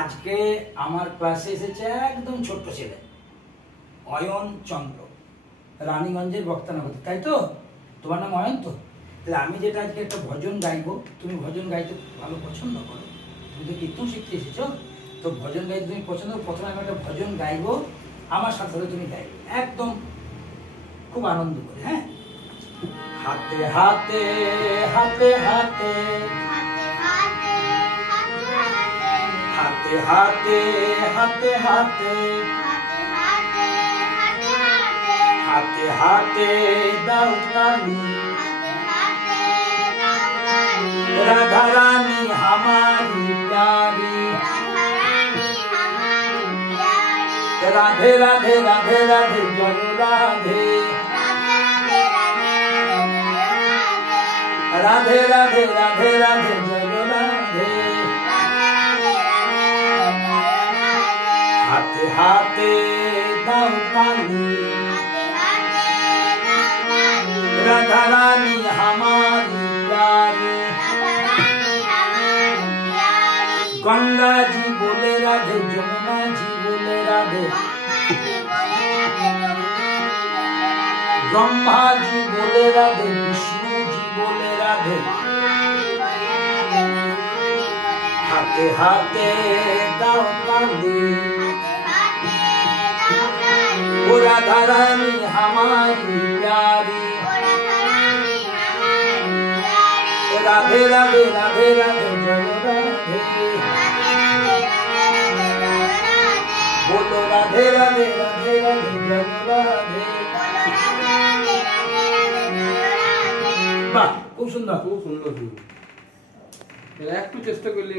আজকে আমার ক্লাসে এসেছে একদম ছোট্ট ছেলে অয়ন চন্দ্র, রানীগঞ্জের বক্তানগর, তাই তো? তোমার নাম অয়ন তো? তাহলে আমি যেটা আজকে একটা ভজন গাইবো, তুমি ভজন গাইতে ভালো পছন্দ করো, তুমি তো কীর্তন শিখতে এসেছো, তো ভজন গাইতে তুমি পছন্দ করো। প্রথমে আমি একটা ভজন গাইবো, আমার সাথে সাথে তুমি গাইবে একদম খুব আনন্দ করে। হ্যাঁ, হাতে হাতে হাতে হাতে হাতে হাতে হাতে হাতে हाथे हाथे दाऊ ताली, राधा रानी हमारी प्यारी, राधे राधे राधे राधे जय राधे, राधे राधे राधे राधे जय राधे। हाथे हाथे दाऊ ताली, राधा रानी हमारी प्यारी, गंगा जी बोले राधे, जमुना जी बोले राधे, ब्रह्मा जी बोले राधे, विष्णु जी बोले राधे। हाथे हाथे दाऊ ताली, ओ राधा रानी हमारी प्यारी, राधे राधे राधे राधे जय राधे, बोलो राधे राधे राधे राधे जय राधे। বাহ, খুব সুন্দর, খুব সুন্দর। একটু চেষ্টা করলে